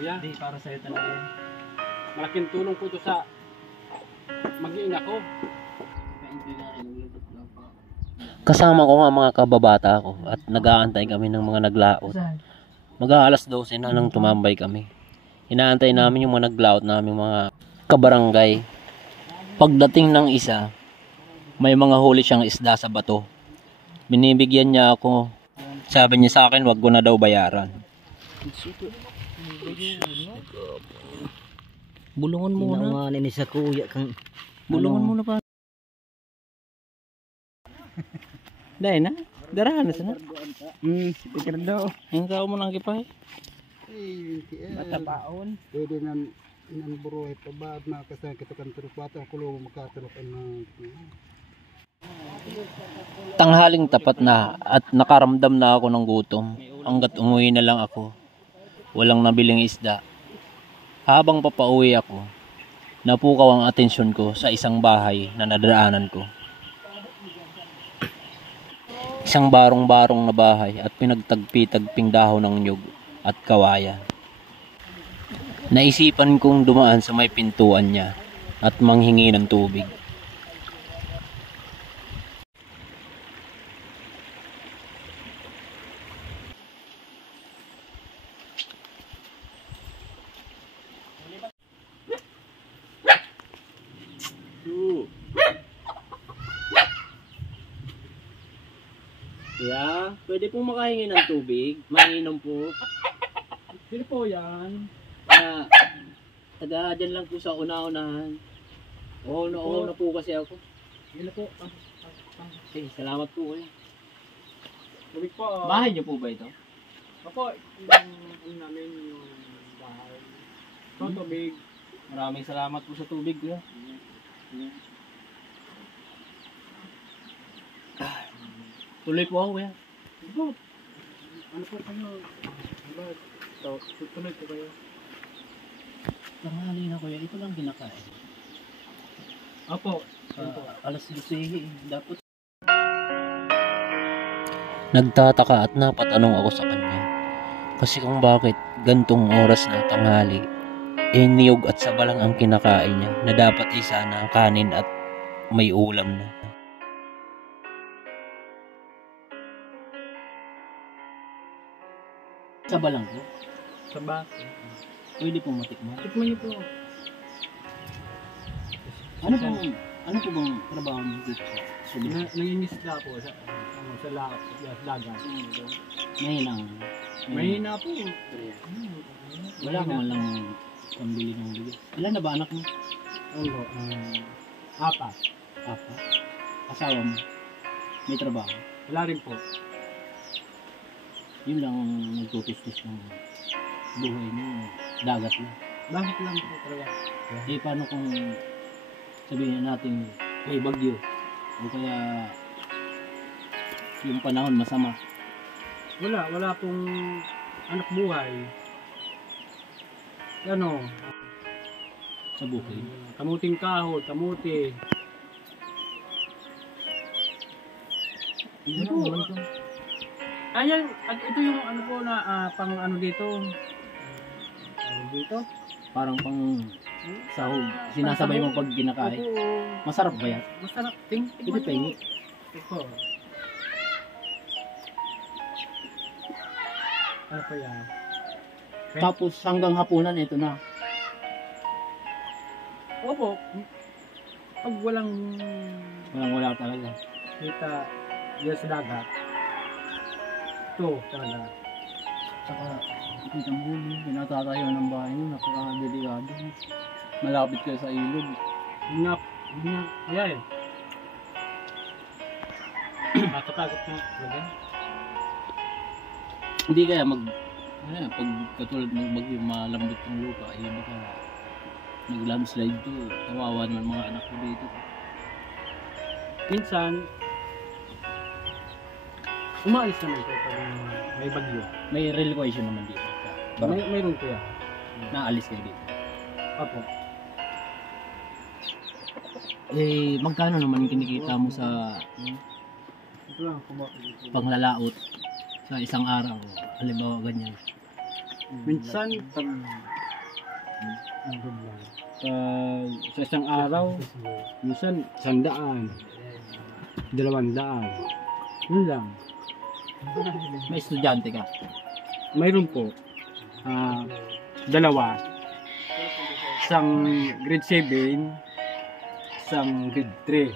Kuya, Hindi, para sa'yo talaga yan. malaking tulong po ito sa mag-iing ako. Kasama ko nga mga kababata ko at nag-aantay kami ng mga naglaot. Mag-aalas 12 na nang tumambay kami. Inaantay namin yung mga naglaot namin mga kabarangay. Pagdating ng isa, may mga huli siyang isda sa bato. Binibigyan niya ako. Sabi niya sa akin, wag ko na daw bayaran. Bulungan muna. Inawanan ni sa kuya kang... Bulungan muna pa. Dahil na. Darahan na sana. Pikir daw. Ang tao mo nang kipay. Matabaon. Pwede nan buruhay pa ba na kasi kita kan terupata kulo makatulukan na. Tanghaling tapat na at nakaramdam na ako ng gutom. Hanggat umuwi na lang ako. Walang nabiling isda. Habang papauwi ako, napukaw ang atensyon ko sa isang bahay na nadaanan ko. Isang barong-barong na bahay at pinagtagpi-tagping dahon ng nyug at kawayan. Naisipan kong dumaan sa may pintuan niya at manghingi ng tubig. Kuya, pwede pong makahingi ng tubig? Mainom po. Sino po yan? Taga dyan lang po sa una-unahan. Oo na po kasi ako. Sino po? Okay, salamat po kuya. Tubig po. Bahay niyo po ba ito? Opo, yung namin yung bahay. Ito tubig. Maraming salamat po sa tubig kuya. Tuloy po ako kuya. Ano po kayo? Tuloy po kayo. Tanghali na kuya, ito lang kinakain. Opo. Alas 12 dapat. Nagtataka at napatanong ako sa kanya. Kasi kung bakit gantong oras na tanghali, niyog at saba lang ang kinakain niya na dapat isa na kanin at may ulam na. Saba lang po? Saba. Pwede pong matikman. Tikman niyo po. Ano po bang trabaho niyo dito sa Subic? Nangingisda po sa dagat. Mahinang. Mahina po. Wala ka man lang pambili ng bigas. Ilan na ba anak mo? Ano? Apat. Apa? Asawa mo? May trabaho? Wala rin po. Yun lang ang nagtutustos ng buhay niyo. Dagat lang. Bakit lang po talaga? Eh paano kung sabihin natin may bagyo o kaya yung panahon masama? Wala pong anak buhay. Ano? Sa buhay. Kamuting kahoy, kamuti. Ano po? naman to? Ayan, at ito yung ano po na pang ano dito. Dito? Parang pang sahog. Sinasabay mo pag kinakain. Opo. Masarap ba yan? Masarap. Pwede pengi. Ito. Ano pa yan? Tapos hanggang hapunan ito na. Opo. Pag Wala talaga. kita dyan sa dagat, ito talaga. Saka kitang huli. Pinatatayo ng bahay nyo. Napaka-delikado. Malapit kayo sa ilog. Hindi nga, kaya eh. Matatakot nga. Talaga. Hindi kaya pag katulad ng bagyo malambot yung lupa ay baka nag-landslide to, kawawa naman mga anak ko dito. Minsan, umalis naman ito pag may bagyo. May relocation naman dito. Mayroon ko yan. Naalis kayo dito. Opo. Eh, magkano naman kinikita mo sa Ito lang, panglalaot sa isang araw? Halimbawa ganyan. Minsan, pag sa isang araw, minsan 100, 200. Yun lang. May estudyante ka. Mayroon po. Dalawa. Isang grade 7, isang grade 3.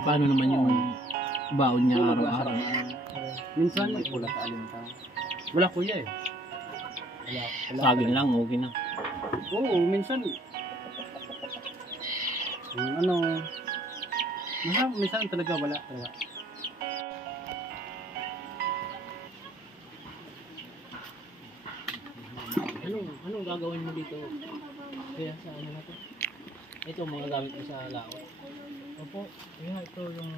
Paano naman yung baon niya araw-araw? Minsan, wala kuya eh. Saging lang, okay na. Oo, minsan, minsan talaga wala talaga. Anong gagawin mo dito? Kaya sa ano na to? Ito mga gamit mo sa laot. Opo, kaya ito yung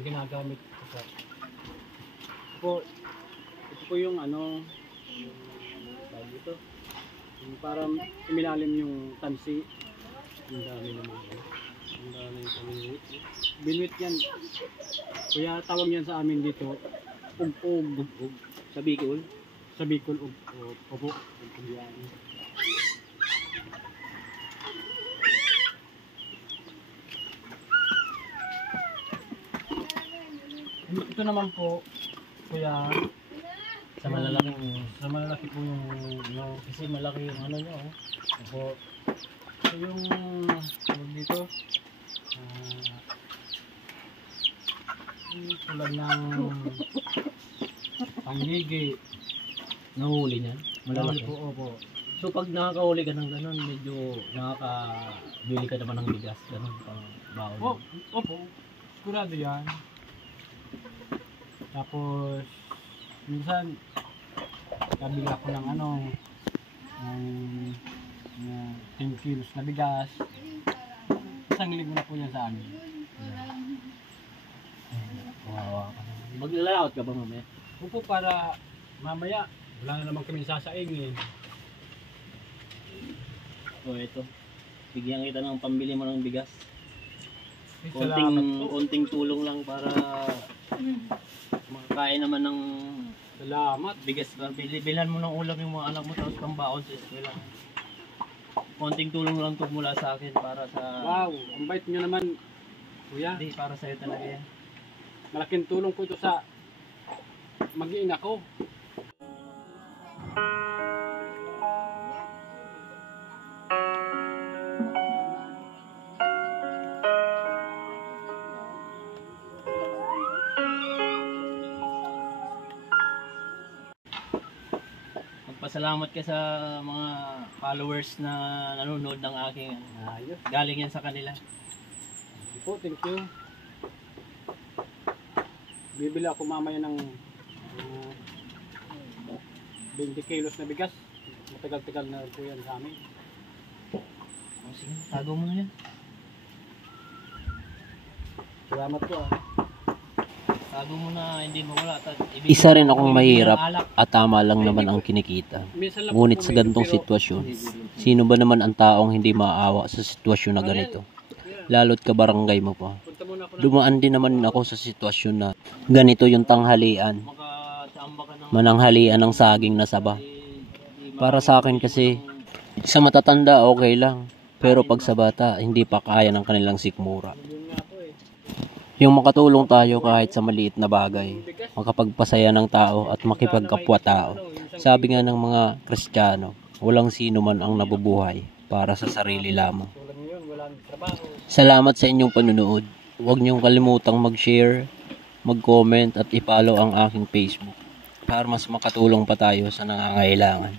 ginagamit ko sa. Ito po yung ano, tawag dito. Yung parang imilalim yung tansi. Ang dami naman. Ang dami yung binwit yan. Kaya tawag yan sa amin dito, ug-ug. Sa Bicol? Sa Bicol, ug-ug. Opo, ug-ug yan. Ito naman po, kuya, Sa malalaking, sa malalaki po yung, kasi malaki yung ano nyo. opo. Ito yung, tawag dito, tulad ng panghigi. Nahuli niyan? Malaki Malalaki. po, opo. So pag nakakahuli ka ng ganun, medyo nakakabili ka naman ng bigas, ganun pang baon. Opo, sigurado yan. Tapos, minsan, kabili ako ng ng 10 kilos na bigas. Isang linggo na po yan sa amin. Wow. Maglalaot ka ba mamaya? Opo, para mamaya, wala na naman kami sasaingin. O ito, bigyan kita ng pambili mo ng bigas. Salamat po. Konting tulong lang para makakain naman ng Salamat. bigas. Bilhan mo ng ulam yung mga anak mo tapos pambaon sa eskwela. Konting tulong lang to mula sa akin para sa... Wow, ang bait nyo naman, kuya. Hindi, para sa'yo talaga yan. Malaking tulong po ito sa mag-iina ko. Magpasalamat ka sa mga followers na nanonood ng aking Ayos. galing yan sa kanila. Po, thank you. Bibili ako mamaya ng 20 kilos na bigas. Matagal-tagal na po yan sa amin. O sige, tago mo na yan. Salamat po Tago mo na, hindi mo wala. Isa rin akong mahirap at tama lang naman ang kinikita. Minsan lang Ngunit po sa may- ganitong pero- sitwasyon, sino ba naman ang taong hindi maaawa sa sitwasyon na ganito? Lalo't kabarangay mo pa. Punta muna ako na. Dumaan din naman ako sa sitwasyon na ganito yung tanghalian. Makasamba ka ng... Mananghalian ng saging na saba. Para sa akin kasi, sa matatanda okay lang. Pero pag sa bata, hindi pa kaya ng kanilang sikmura. Yung makatulong tayo kahit sa maliit na bagay, makapagpasaya ng tao at makipagkapwa tao. Sabi nga ng mga Kristiyano, walang sino man ang nabubuhay para sa sarili lamang. Tulad ngayon, walang trabaho. Salamat sa inyong panunood. Huwag niyong kalimutang mag-share, mag-comment at i-follow ang aking Facebook para mas makatulong pa tayo sa nangangailangan.